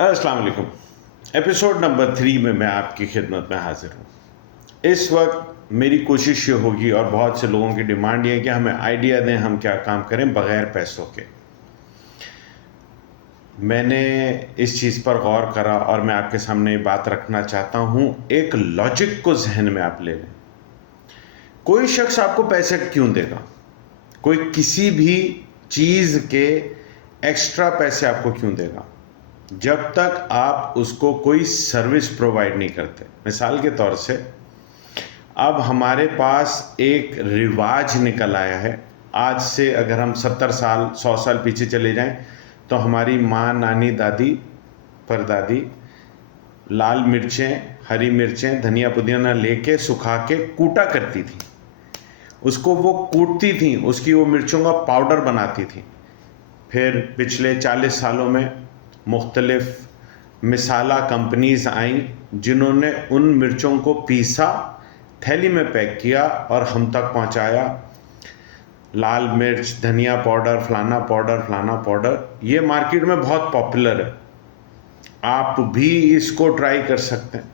अस्सलाम वालेकुम। Episode number 3 में मैं आपकी खिदमत में हाजिर हूँ। इस वक्त मेरी कोशिश ये होगी और बहुत से लोगों की डिमांड ये है कि हमें आइडिया दें हम क्या काम करें बग़ैर पैसों के। मैंने इस चीज़ पर गौर करा और मैं आपके सामने ये बात रखना चाहता हूँ। एक लॉजिक को जहन में आप ले लें। कोई शख्स आपको पैसे क्यों देगा? कोई किसी भी चीज़ के एक्स्ट्रा पैसे आपको क्यों देगा? जब तक आप उसको कोई सर्विस प्रोवाइड नहीं करते। मिसाल के तौर से अब हमारे पास एक रिवाज निकल आया है। आज से अगर हम 70 साल 100 साल पीछे चले जाएं तो हमारी माँ, नानी, दादी, परदादी लाल मिर्चें, हरी मिर्चें, धनिया पुदीना लेके सुखा के कूटा करती थी। उसको वो कूटती थी, उसकी वो मिर्चों का पाउडर बनाती थी। फिर पिछले 40 सालों में मुख्तलिफ मिसाला कंपनीज़ आईं जिन्होंने उन मिर्चों को पीसा, थैली में पैक किया और हम तक पहुंचाया। लाल मिर्च, धनिया पाउडर, फलाना पाउडर, फलाना पाउडर, ये मार्केट में बहुत पॉपुलर है। आप भी इसको ट्राई कर सकते हैं।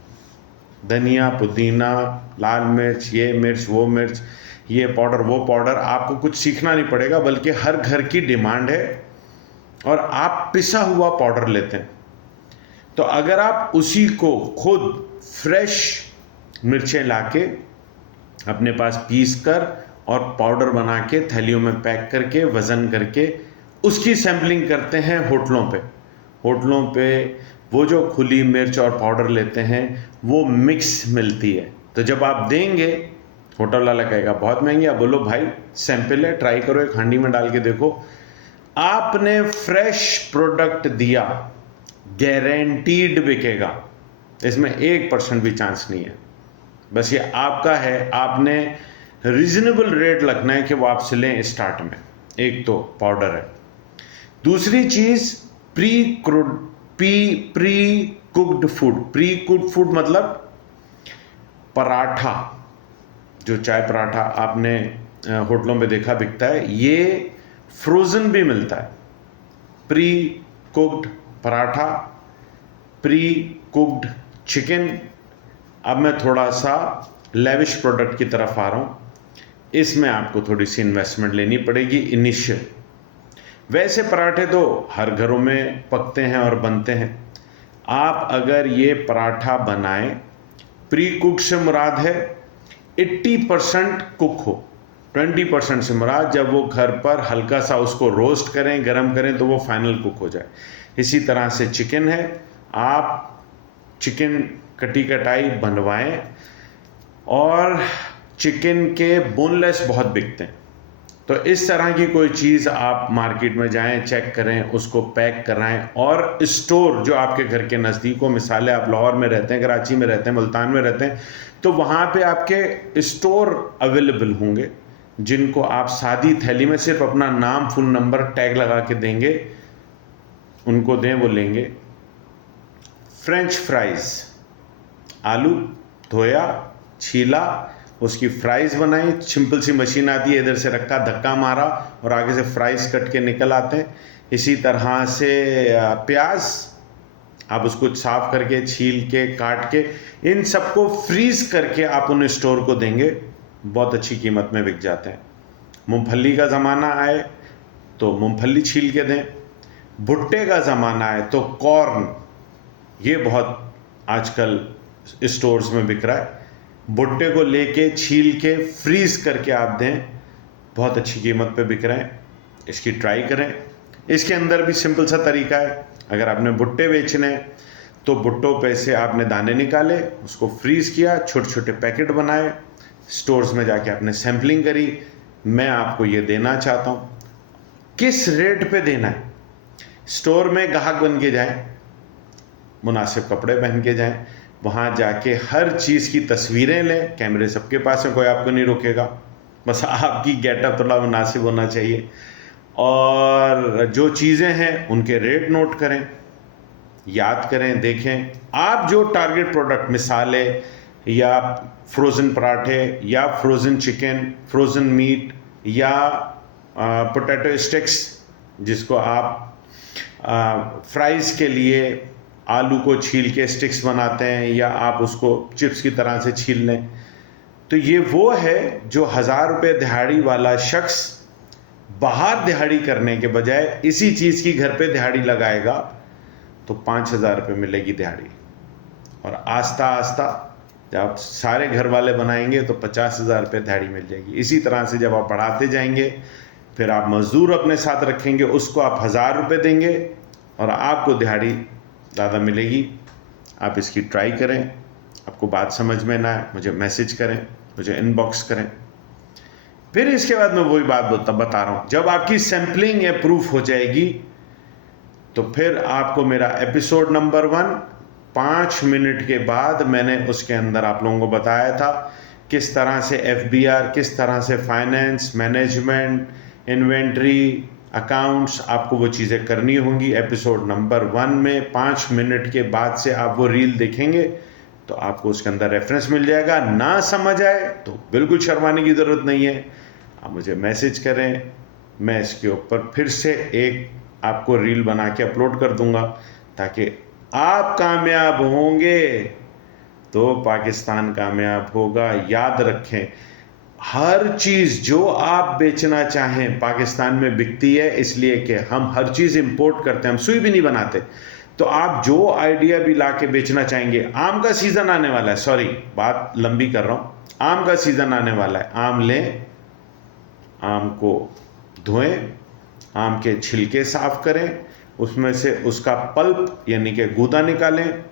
धनिया, पुदीना, लाल मिर्च, ये मिर्च, वो मिर्च, ये पाउडर, वो पाउडर, आपको कुछ सीखना नहीं पड़ेगा बल्कि हर घर की डिमांड है और आप पिसा हुआ पाउडर लेते हैं। तो अगर आप उसी को खुद फ्रेश मिर्चें लाके अपने पास पीस कर और पाउडर बना के थैलियों में पैक करके वज़न करके उसकी सैम्पलिंग करते हैं होटलों पे वो जो खुली मिर्च और पाउडर लेते हैं वो मिक्स मिलती है। तो जब आप देंगे, होटल वाला कहेगा बहुत महंगी, आप बोलो भाई सैंपल है, ट्राई करो, एक हांडी में डाल के देखो। आपने फ्रेश प्रोडक्ट दिया, गारंटीड बिकेगा, इसमें 1% भी चांस नहीं है। बस ये आपका है, आपने रीजनेबल रेट लगना है कि वो आपसे लें स्टार्ट में। एक तो पाउडर है। दूसरी चीज़ प्री कुक्ड फूड मतलब पराठा, जो चाय पराठा आपने होटलों में देखा बिकता है, ये फ्रोज़न भी मिलता है। Pre cooked paratha, pre cooked chicken. अब मैं थोड़ा सा लेविश प्रोडक्ट की तरफ आ रहा हूँ। इसमें आपको थोड़ी सी इन्वेस्टमेंट लेनी पड़ेगी इनिशियल। वैसे पराठे तो हर घरों में पकते हैं और बनते हैं। आप अगर ये पराठा बनाएं, प्री कुक से मुराद है 80% कुक हो, 20% से मुराद जब वो घर पर हल्का सा उसको रोस्ट करें, गरम करें तो वो फाइनल कुक हो जाए। इसी तरह से चिकन है, आप चिकन कटी कटाई बनवाएं और चिकन के बोनलेस बहुत बिकते हैं। तो इस तरह की कोई चीज़ आप मार्केट में जाएं, चेक करें, उसको पैक कराएं और स्टोर जो आपके घर के नज़दीक हो, मिसाल है आप लाहौर में रहते हैं, कराची में रहते हैं, मुल्तान में रहते हैं, तो वहाँ पे आपके स्टोर अवेलेबल होंगे जिनको आप सादी थैली में सिर्फ अपना नाम, फ़ोन नंबर टैग लगा के देंगे, उनको दें, वो लेंगे। फ्रेंच फ्राइज़, आलू धोया, छीला, उसकी फ्राइज़ बनाई, सिंपल सी मशीन आती है, इधर से रखा, धक्का मारा और आगे से फ्राइज़ कट के निकल आते हैं। इसी तरह से प्याज, आप उसको साफ़ करके, छील के, काट के, इन सबको फ्रीज़ करके आप उन स्टोर को देंगे, बहुत अच्छी कीमत में बिक जाते हैं। मूंगफली का ज़माना आए तो मूंगफली छील के दें। भुट्टे का ज़माना आए तो कॉर्न, ये बहुत आजकल स्टोर्स में बिक रहा है। भुट्टे को लेके छील के फ्रीज़ करके आप दें, बहुत अच्छी कीमत पे बिक रहे हैं। इसकी ट्राई करें। इसके अंदर भी सिंपल सा तरीका है। अगर आपने भुट्टे बेचने हैं तो भुट्टों पे से आपने दाने निकाले, उसको फ्रीज़ किया, छोटे छोटे पैकेट बनाए, स्टोर्स में जाके आपने सैम्पलिंग करी, मैं आपको ये देना चाहता हूँ। किस रेट पे देना है? स्टोर में ग्राहक बन के जाएं, मुनासिब कपड़े पहन के जाएं, वहाँ जाके हर चीज़ की तस्वीरें लें, कैमरे सबके पास है, कोई आपको नहीं रोकेगा, बस आपकी गेटअप थोड़ा मुनासिब होना चाहिए। और जो चीज़ें हैं उनके रेट नोट करें, याद करें, देखें। आप जो टारगेट प्रोडक्ट, मिसाले या फ्रोज़न पराठे या फ्रोज़न चिकन, फ्रोज़न मीट या पोटैटो स्टिक्स जिसको आप फ्राइज़ के लिए आलू को छील के स्टिक्स बनाते हैं या आप उसको चिप्स की तरह से छील लें। तो ये वो है जो 1000 रुपये दिहाड़ी वाला शख्स बाहर दिहाड़ी करने के बजाय इसी चीज़ की घर पे दिहाड़ी लगाएगा तो 5000 रुपये मिलेगी दिहाड़ी। और आस्ता आस्ता जब सारे घर वाले बनाएंगे तो 50,000 रुपये दिहाड़ी मिल जाएगी। इसी तरह से जब आप बढ़ाते जाएंगे, फिर आप मज़दूर अपने साथ रखेंगे, उसको आप 1000 रुपये देंगे और आपको दिहाड़ी ज़्यादा मिलेगी। आप इसकी ट्राई करें। आपको बात समझ में ना आए मुझे मैसेज करें, मुझे इनबॉक्स करें। फिर इसके बाद मैं वही बात बता रहा हूँ, जब आपकी सैम्पलिंग अप्रूव हो जाएगी तो फिर आपको मेरा एपिसोड नंबर 1 5 मिनट के बाद मैंने उसके अंदर आप लोगों को बताया था किस तरह से FBR, किस तरह से फाइनेंस, मैनेजमेंट, इन्वेंट्री, अकाउंट्स, आपको वो चीज़ें करनी होंगी। एपिसोड नंबर 1 में 5 मिनट के बाद से आप वो रील देखेंगे तो आपको उसके अंदर रेफरेंस मिल जाएगा। ना समझ आए तो बिल्कुल शर्माने की ज़रूरत नहीं है, आप मुझे मैसेज करें, मैं इसके ऊपर फिर से एक आपको रील बना के अपलोड कर दूंगा ताकि आप कामयाब होंगे तो पाकिस्तान कामयाब होगा। याद रखें, हर चीज़ जो आप बेचना चाहें पाकिस्तान में बिकती है, इसलिए कि हम हर चीज़ इंपोर्ट करते हैं, हम सुई भी नहीं बनाते। तो आप जो आइडिया भी ला के बेचना चाहेंगे, आम का सीज़न आने वाला है, सॉरी बात लंबी कर रहा हूँ, आम का सीज़न आने वाला है। आम लें, आम को धोएं, आम के छिलके साफ करें, उसमें से उसका पल्प यानी कि गूदा निकालें,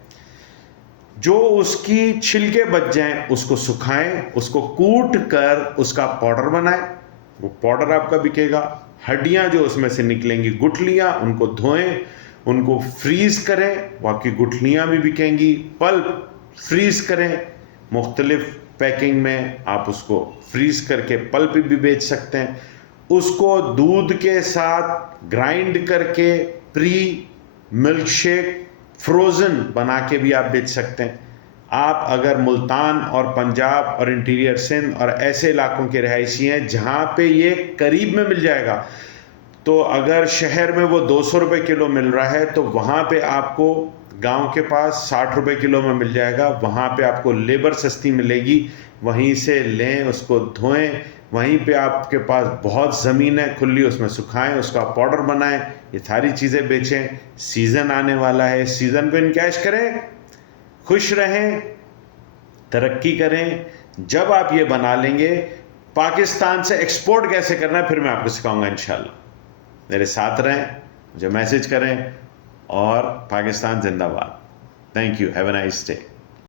जो उसकी छिलके बच जाएं उसको सुखाएं, उसको कूट कर उसका पाउडर बनाएं, वो पाउडर आपका बिकेगा। हड्डियां जो उसमें से निकलेंगी, गुठलियां, उनको धोएं, उनको फ्रीज करें, वो आपकी गुठलियां भी बिकेंगी। पल्प फ्रीज करें, मुख्तलिफ पैकिंग में आप उसको फ्रीज करके पल्प भी बेच सकते हैं। उसको दूध के साथ ग्राइंड करके प्री मिल्क शेक फ्रोज़न बना के भी आप बेच सकते हैं। आप अगर मुल्तान और पंजाब और इंटीरियर सिंध और ऐसे इलाकों के रहायशी हैं जहाँ पे ये करीब में मिल जाएगा, तो अगर शहर में वो 200 रुपये किलो मिल रहा है तो वहाँ पे आपको गांव के पास 60 रुपये किलो में मिल जाएगा। वहाँ पे आपको लेबर सस्ती मिलेगी, वहीं से लें, उसको धोएं, वहीं पे आपके पास बहुत ज़मीन है खुली, उसमें सुखाएं, उसका पाउडर बनाएं, ये सारी चीज़ें बेचें। सीज़न आने वाला है, सीज़न पे इनकैश करें, खुश रहें, तरक्की करें। जब आप ये बना लेंगे, पाकिस्तान से एक्सपोर्ट कैसे करना है फिर मैं आपको सिखाऊंगा इंशाल्लाह। मेरे साथ रहें, मुझे मैसेज करें और पाकिस्तान जिंदाबाद। Thank you, have a nice day.